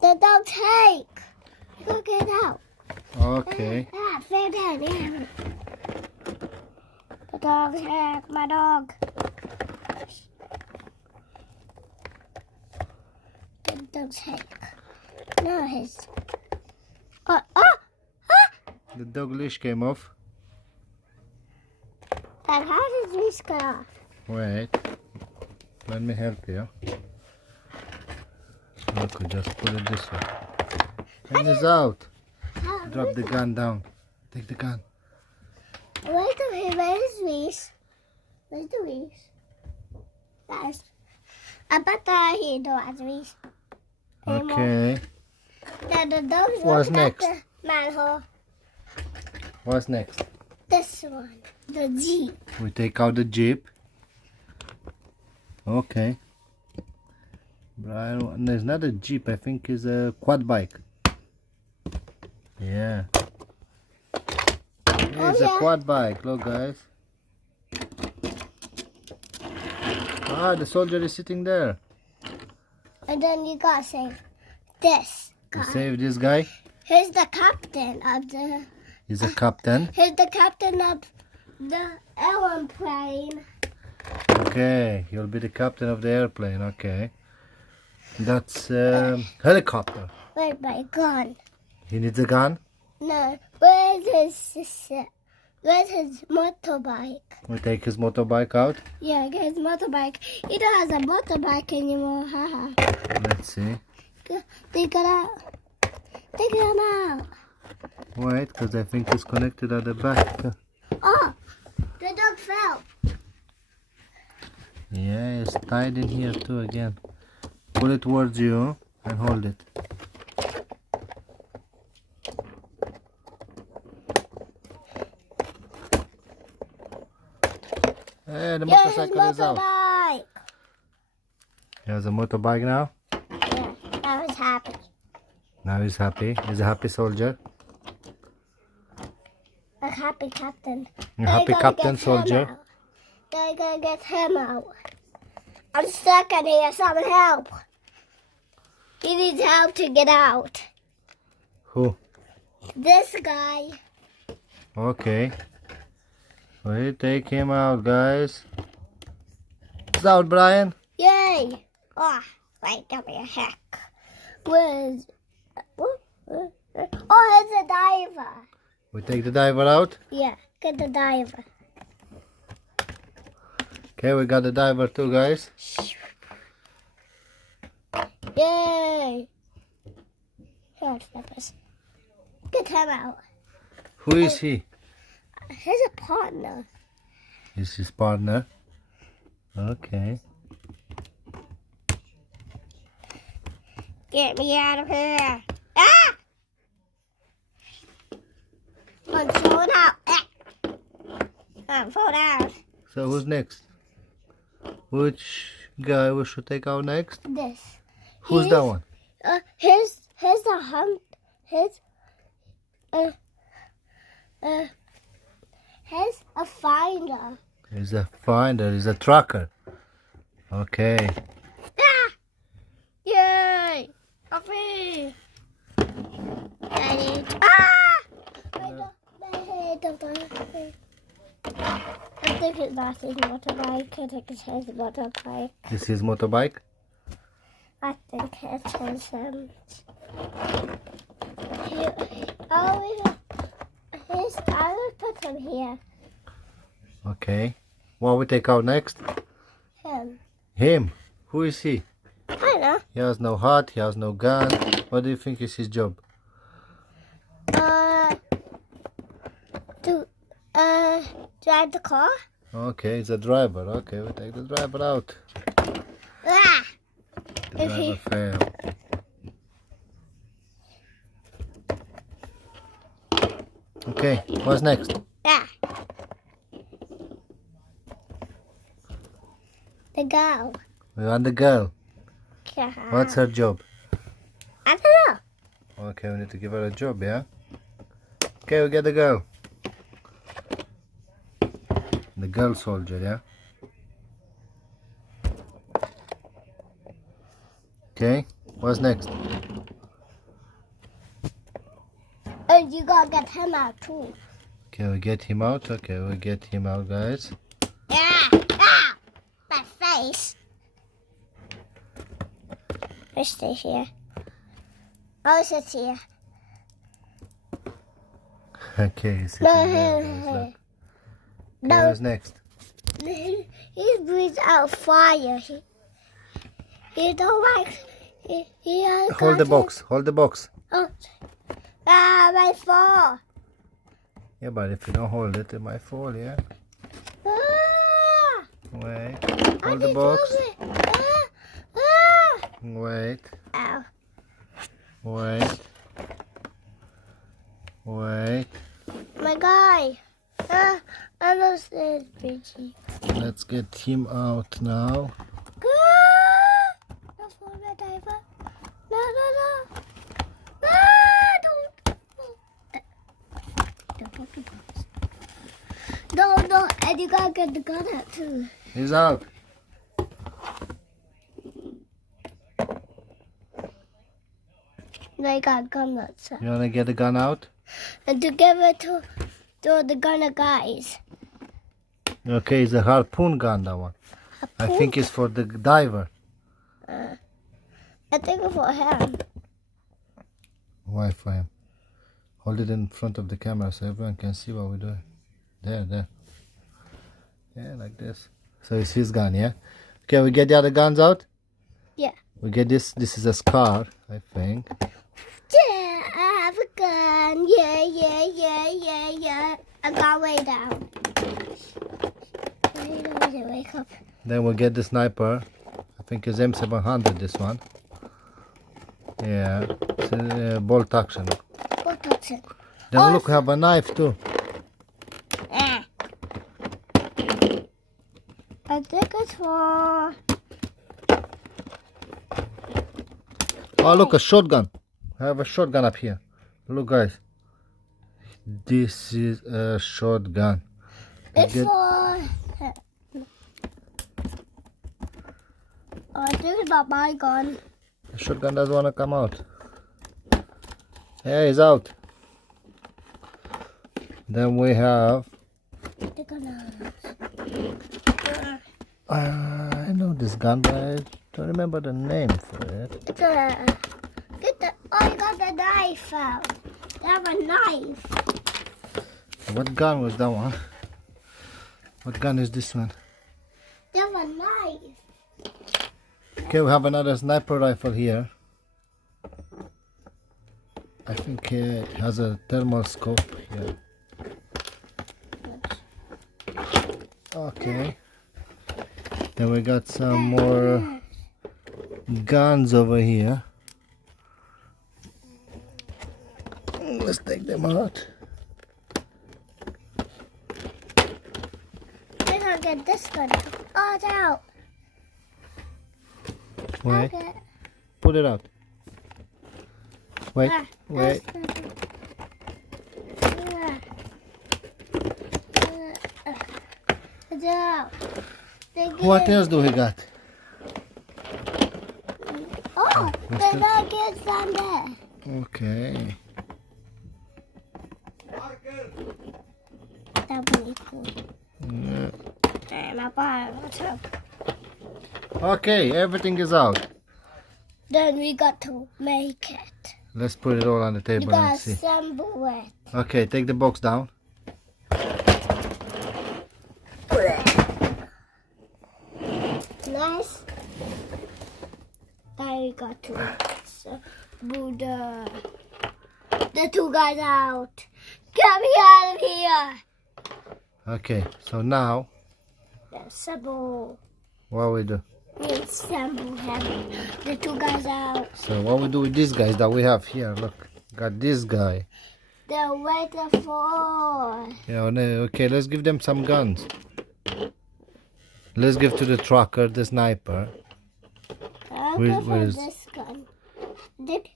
The dog take. Go get out. Okay. Sit down. Yeah. The dog take my dog. The dog take. No, his. The dog leash came off. And how does this go off? Wait. Let me help you. Okay, just put it this way. And it's out. Drop the gun down. Take the gun. Wait a minute, where's Reese? Where's the Reese? That's. I bet that he knows Reese. Okay. Then the dog's What's looking at next? the manhole. What's next? This one, the Jeep. We take out the Jeep. Okay. Brian, there's not a Jeep. I think it's a quad bike. Yeah. It's a quad bike. Look, guys. Ah, the soldier is sitting there. And then you gotta save this You guy. save this guy. Here's the captain of the. He's a captain. Here's the captain of the airplane. Okay, you'll be the captain of the airplane. Okay. That's helicopter. Where's my gun? He needs a gun. No, where's his motorbike? We take his motorbike out. Yeah, get his motorbike. He don't have a motorbike anymore. Haha. Let's see. Take it out. Take him out. Wait, because I think it's connected at the back. Oh, the dog fell. Yeah, it's tied in here too again. Pull it towards you and hold it. Hey, the motorcycle is out. Motorbike. He has a motorbike now. Yeah, I was happy. Now he's happy. He's a happy soldier. A happy captain. A happy captain soldier. They're gonna get him out. I'm stuck in here. Someone help. He needs help to get out. Who? This guy. Okay. We take him out, guys. It's out, Brian. Yay! Oh, wait, give me a heck. Where's... Oh, it's a diver. We take the diver out. Yeah, get the diver. Okay, we got the diver too, guys. Yay! Here, flippers. Get him out. Who is he? He's a partner. He's his partner. Okay. Get me out of here. Ah! I'm falling out. Ah! I'm falling out. So who's next? Which guy we should take out next? This. Who's that one? Here's the hunt. Here's a finder. He's a finder. He's a tracker. Okay. Ah! Yay! Coffee! Daddy. Ah! I think it's not his motorbike. I think it's his motorbike. Is his motorbike? I think it's his. I would put him here. Okay. What we take out next? Him. Him. Who is he? I don't know. He has no hat. He has no gun. What do you think is his job? To drive the car. Okay, he's a driver. Okay, we take the driver out. Ah! The driver failed. Okay, what's next? Ah. The girl. We want the girl. Yeah. What's her job? I don't know. Okay, we need to give her a job, yeah? Okay, we get the girl. The girl soldier, yeah? Okay, what's next? And you gotta get him out too. Okay, we get him out. Okay, we get him out, guys. Yeah. Ah! My face. I stay here. I'll sit here. Okay, he's sitting there, guys. Look. Okay, No. who's next? He breathes out fire. He don't like. He Hold the box. Hold the box. Oh. Ah, my fall. Yeah, but if you don't hold it, it might fall, yeah? Ah! Wait. I Hold the did box. Ah! Ah! Wait. Ow. Wait. Wait. My guy. I lost this bitchy. Let's get him out now. That's for the diver. No, no, no. Ah, don't. No, no, and you gotta get the gun out too. He's out. They got gun outside. You wanna get the gun out? And to give it to the gunner guys. Okay, it's a harpoon gun, that one. I think it's for the diver. I think for him. Why for him? Hold it in front of the camera so everyone can see what we're doing. There. Yeah, like this. So it's his gun, yeah? Okay, we get the other guns out? Yeah. We get this. This is a scar, I think. Yeah, I have a gun. Yeah. I got way down. Wake up. Then we'll get the sniper. I think it's M700, this one. Yeah, it's a bolt action. What option? Then look, we have a knife too. I think it's for... Oh, look, a shotgun. I have a shotgun up here. Look, guys. This is a shotgun. It's for... I think it's not my gun. The shotgun doesn't want to come out. Yeah, he's out. Then we have... The gun I know this gun, but I don't remember the name for it. It's a... Oh, you got the knife out. They have a knife. What gun was that one? What gun is this one? They have a knife. Okay, we have another sniper rifle here. I think it has a thermal scope here. Okay. Then we got some more guns over here. Let's take them out. I gotta get this gun. Oh, it's out. Wait, Okay. pull it out. Wait, wait. It's out. What else do we got? Oh, they gotta get some there. Okay. That would be cool. Yeah. And my bottle too. Okay, everything is out. Then we got to make it. Let's put it all on the You table gotta and see. assemble it. Okay, take the box down. Nice. Then we got to assemble the two guys out. Get me out of here. Okay, so now, Assemble. what we do? We assemble him. The two guys out. So what we do with these guys that we have here? Look, got this guy. They're waiting for. Yeah, okay, let's give them some guns. Let's give to the trucker, the sniper. I'll Where- give where him is- this gun. Dick.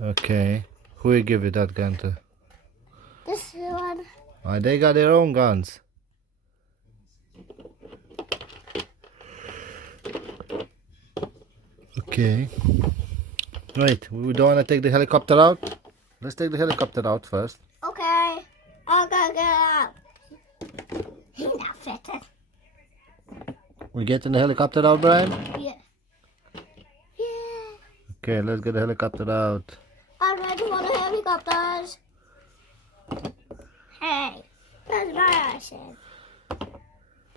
Okay, who will give you that gun to? This one. They got their own guns. Okay. Right, we don't want to take the helicopter out. Let's take the helicopter out first. Okay. I'll go get out. He's not fitted. We getting the helicopter out, Brian? Yeah. Yeah. Okay, let's get the helicopter out. I'm ready for the helicopters. Hey, that's my accent.